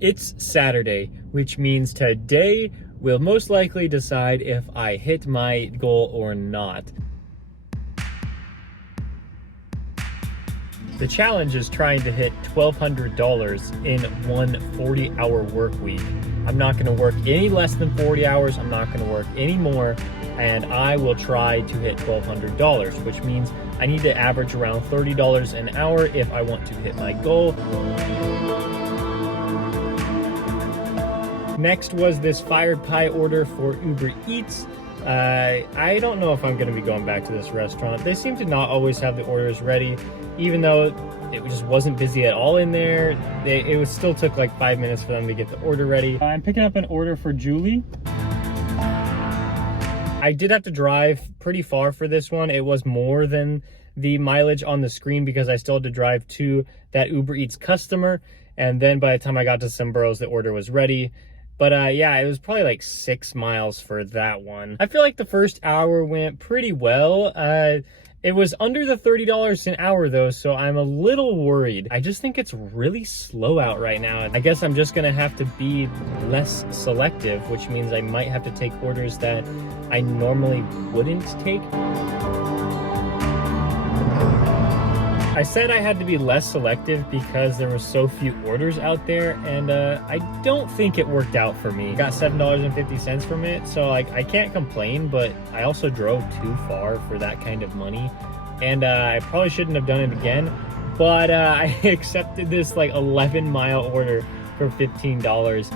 It's Saturday, which means today will most likely decide if I hit my goal or not. The challenge is trying to hit $1,200 in one 40-hour work week. I'm not going to work any less than 40 hours. I'm not going to work any more. And I will try to hit $1,200, which means I need to average around $30 an hour if I want to hit my goal. Next was this fired pie order for Uber Eats. I don't know if I'm going to be going back to this restaurant. They seem to not always have the orders ready, even though it just wasn't busy at all in there. It still took like 5 minutes for them to get the order ready. I'm picking up an order for Julie. I did have to drive pretty far for this one. It was more than the mileage on the screen because I still had to drive to that Uber Eats customer. And then by the time I got to Simboros, the order was ready. But yeah, it was probably like 6 miles for that one. I feel like the first hour went pretty well. It was under the $30 an hour though, so I'm a little worried. I just think it's really slow out right now. I guess I'm just gonna have to be less selective, which means I might have to take orders that I normally wouldn't take. I said I had to be less selective because there were so few orders out there, and I don't think it worked out for me. Got $7.50 from it, so like I can't complain, but I also drove too far for that kind of money, and I probably shouldn't have done it again, but I accepted this like 11-mile order for $15.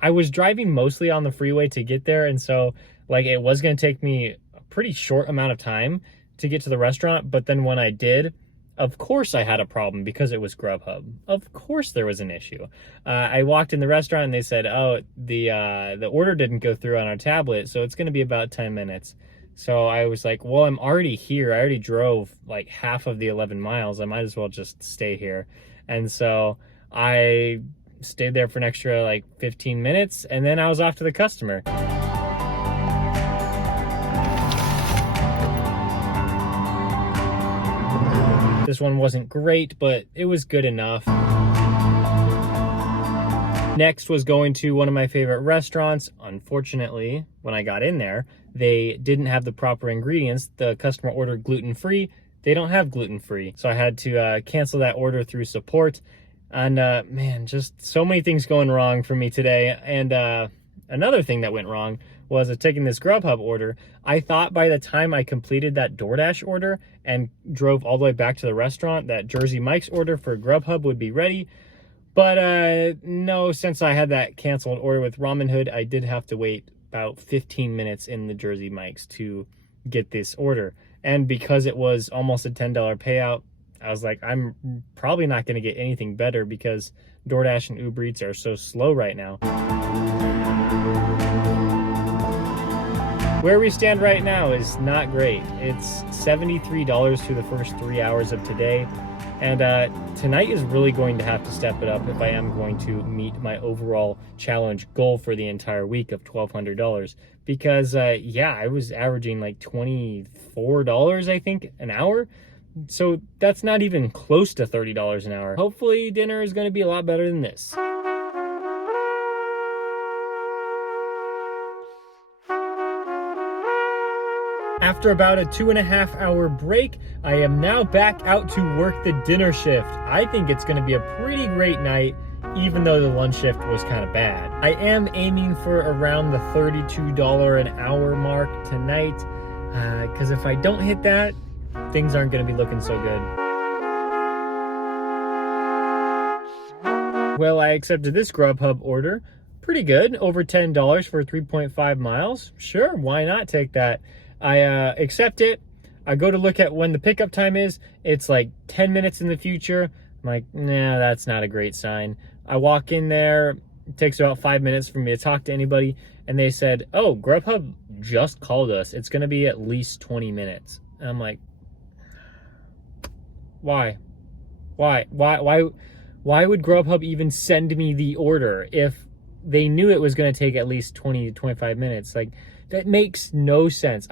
I was driving mostly on the freeway to get there, and so like it was going to take me pretty short amount of time to get to the restaurant, but then when I did, of course I had a problem because it was Grubhub. Of course there was an issue. I walked in the restaurant and they said, oh, the order didn't go through on our tablet, so it's going to be about 10 minutes. So I was like, well, I'm already here. I already drove like half of the 11 miles. I might as well just stay here. And so I stayed there for an extra like 15 minutes, and then I was off to the customer. This one wasn't great, but it was good enough. Next was going to one of my favorite restaurants. Unfortunately, when I got in there, they didn't have the proper ingredients. The customer ordered gluten-free. They don't have gluten-free. So I had to cancel that order through support. And man, just so many things going wrong for me today. And another thing that went wrong was taking this Grubhub order. I thought by the time I completed that DoorDash order and drove all the way back to the restaurant, that Jersey Mike's order for Grubhub would be ready. But no, since I had that canceled order with Ramen Hood, I did have to wait about 15 minutes in the Jersey Mike's to get this order. And because it was almost a $10 payout, I was like, I'm probably not going to get anything better because DoorDash and Uber Eats are so slow right now. Where we stand right now is not great. It's $73 through the first 3 hours of today. And tonight is really going to have to step it up if I am going to meet my overall challenge goal for the entire week of $1,200. Because, yeah, I was averaging like $24, I think, an hour. So that's not even close to $30 an hour. Hopefully dinner is going to be a lot better than this. After about a 2.5-hour break, I am now back out to work the dinner shift. I think it's going to be a pretty great night, even though the lunch shift was kind of bad. I am aiming for around the $32 an hour mark tonight, because if I don't hit that, things aren't going to be looking so good. Well, I accepted this Grubhub order. Pretty good, over $10 for 3.5 miles. Sure, why not take that? I accept it. I go to look at when the pickup time is. It's like 10 minutes in the future. I'm like, nah, that's not a great sign. I walk in there. It takes about 5 minutes for me to talk to anybody. And they said, oh, Grubhub just called us. It's going to be at least 20 minutes. And I'm like, why? Why would Grubhub even send me the order if they knew it was going to take at least 20 to 25 minutes? Like, that makes no sense.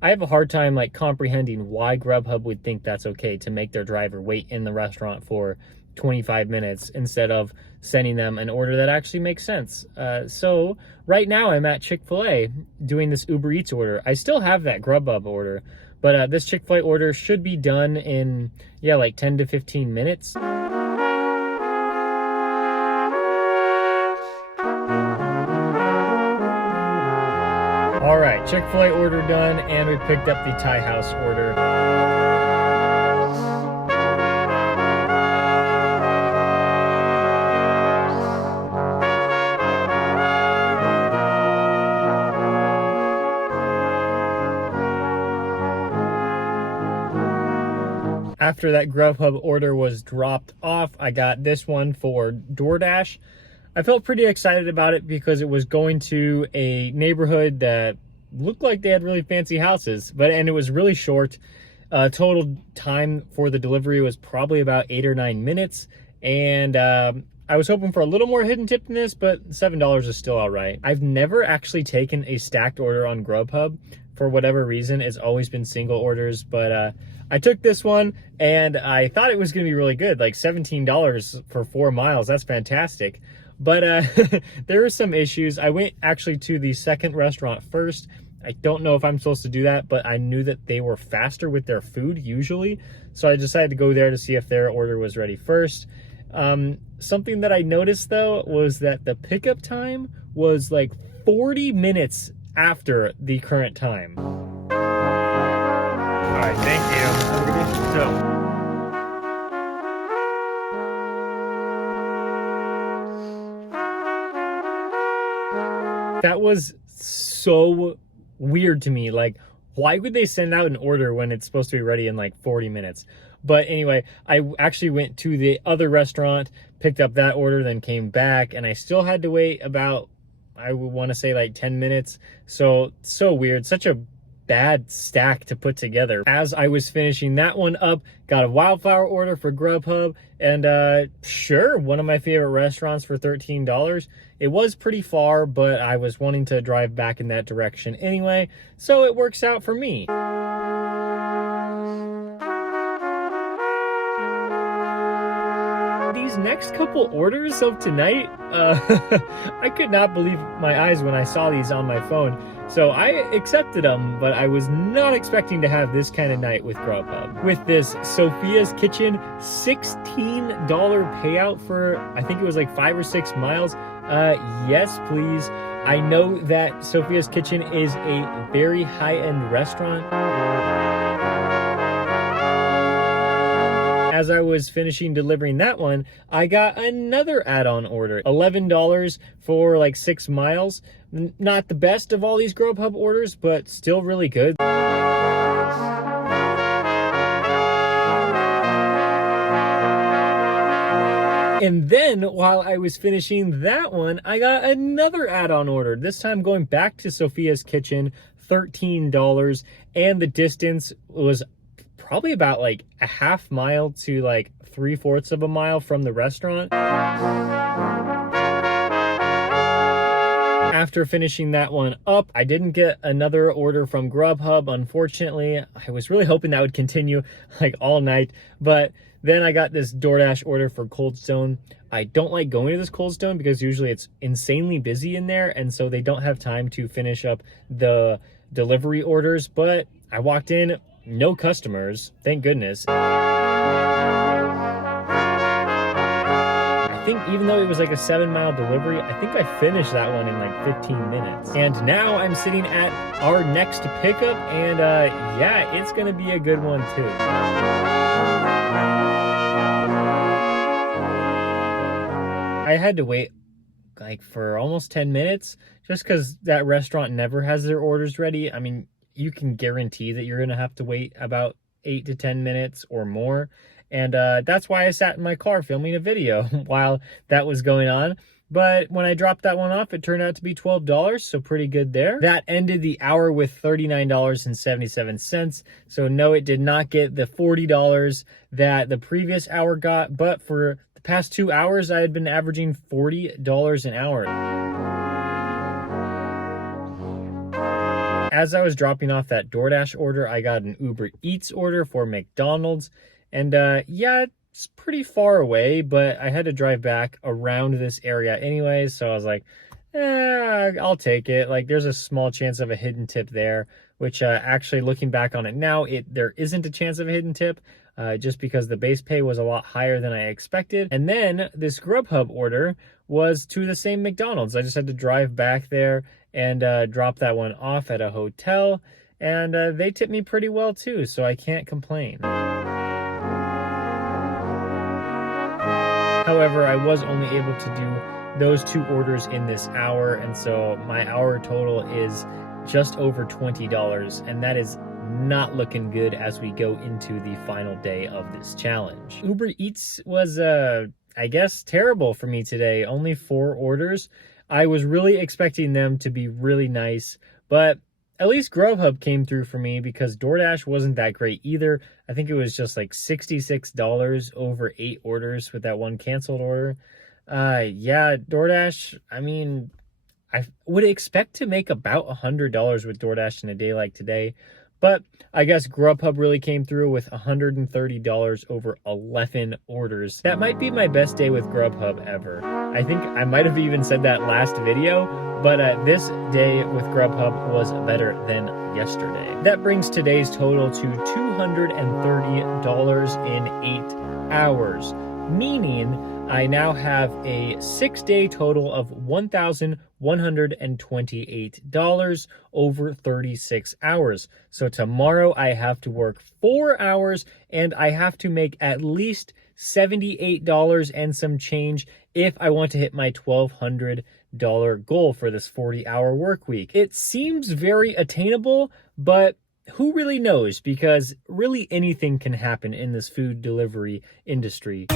I have a hard time like comprehending why Grubhub would think that's okay to make their driver wait in the restaurant for 25 minutes instead of sending them an order that actually makes sense. So right now I'm at Chick-fil-A doing this Uber Eats order. I still have that Grubhub order, but this Chick-fil-A order should be done in, yeah, like 10 to 15 minutes. All right, Chick-fil-A order done, and we picked up the Thai House order. After that Grubhub order was dropped off, I got this one for DoorDash. I felt pretty excited about it because it was going to a neighborhood that looked like they had really fancy houses, and it was really short. Total time for the delivery was probably about 8 or 9 minutes, and I was hoping for a little more hidden tip than this, but $7 is still all right. I've never actually taken a stacked order on Grubhub. For whatever reason, it's always been single orders, but I took this one and I thought it was gonna be really good, like $17 for 4 miles. That's fantastic. But there were some issues. I went actually to the second restaurant first. I don't know if I'm supposed to do that, but I knew that they were faster with their food usually. So I decided to go there to see if their order was ready first. Something that I noticed though was that the pickup time was like 40 minutes after the current time. All right, thank you. So, that was so weird to me. Like, why would they send out an order when it's supposed to be ready in like 40 minutes? But anyway, I actually went to the other restaurant, picked up that order, then came back, and I still had to wait about, I would want to say like 10 minutes. So weird. Such a bad stack to put together. As I was finishing that one up, got a wildflower order for Grubhub, and sure, one of my favorite restaurants for $13. It was pretty far, but I was wanting to drive back in that direction anyway, so it works out for me. These next couple orders of tonight, I could not believe my eyes when I saw these on my phone. So I accepted them, but I was not expecting to have this kind of night with Grubhub. With this Sophia's Kitchen $16 payout for, I think it was like 5 or 6 miles. Yes, please. I know that Sophia's Kitchen is a very high-end restaurant. As I was finishing delivering that one, I got another add-on order, $11 for like 6 miles. Not the best of all these Grubhub orders, but still really good. And then while I was finishing that one, I got another add-on order, this time going back to Sophia's Kitchen, $13, and the distance was probably about like a half mile to like 3/4 of a mile from the restaurant. After finishing that one up, I didn't get another order from Grubhub, unfortunately. I was really hoping that would continue like all night, but then I got this DoorDash order for Cold Stone. I don't like going to this Cold Stone because usually it's insanely busy in there, and so they don't have time to finish up the delivery orders, but I walked in, no customers, thank goodness. I think even though it was like a 7-mile delivery, I think I finished that one in like 15 minutes. And now I'm sitting at our next pickup, and yeah, it's gonna be a good one too. I had to wait like for almost 10 minutes just because that restaurant never has their orders ready. I mean, you can guarantee that you're gonna have to wait about 8 to 10 minutes or more. And that's why I sat in my car filming a video while that was going on. But when I dropped that one off, it turned out to be $12, so pretty good there. That ended the hour with $39.77. So no, it did not get the $40 that the previous hour got, but for the past 2 hours, I had been averaging $40 an hour. As I was dropping off that DoorDash order, I got an Uber Eats order for McDonald's. And yeah, it's pretty far away, but I had to drive back around this area anyways. So I was like, I'll take it. Like, there's a small chance of a hidden tip there, which actually looking back on it now, there isn't a chance of a hidden tip. Just because the base pay was a lot higher than I expected. And then this Grubhub order was to the same McDonald's. I just had to drive back there and drop that one off at a hotel. And they tipped me pretty well too, so I can't complain. However, I was only able to do those 2 orders in this hour, and so my hour total is just over $20, and that is not looking good as we go into the final day of this challenge. Uber Eats was, I guess, terrible for me today. Only 4 orders. I was really expecting them to be really nice, but at least Grubhub came through for me because DoorDash wasn't that great either. I think it was just like $66 over 8 orders with that one canceled order. Yeah, DoorDash, I mean, I would expect to make about $100 with DoorDash in a day like today. But I guess Grubhub really came through with $130 over 11 orders. That might be my best day with Grubhub ever. I think I might have even said that last video, but this day with Grubhub was better than yesterday. That brings today's total to $230 in 8 hours, meaning I now have a 6-day total of $1,128 over 36 hours. So tomorrow I have to work 4 hours and I have to make at least $78 and some change if I want to hit my $1,200 goal for this 40-hour work week. It seems very attainable, but who really knows? Because really anything can happen in this food delivery industry.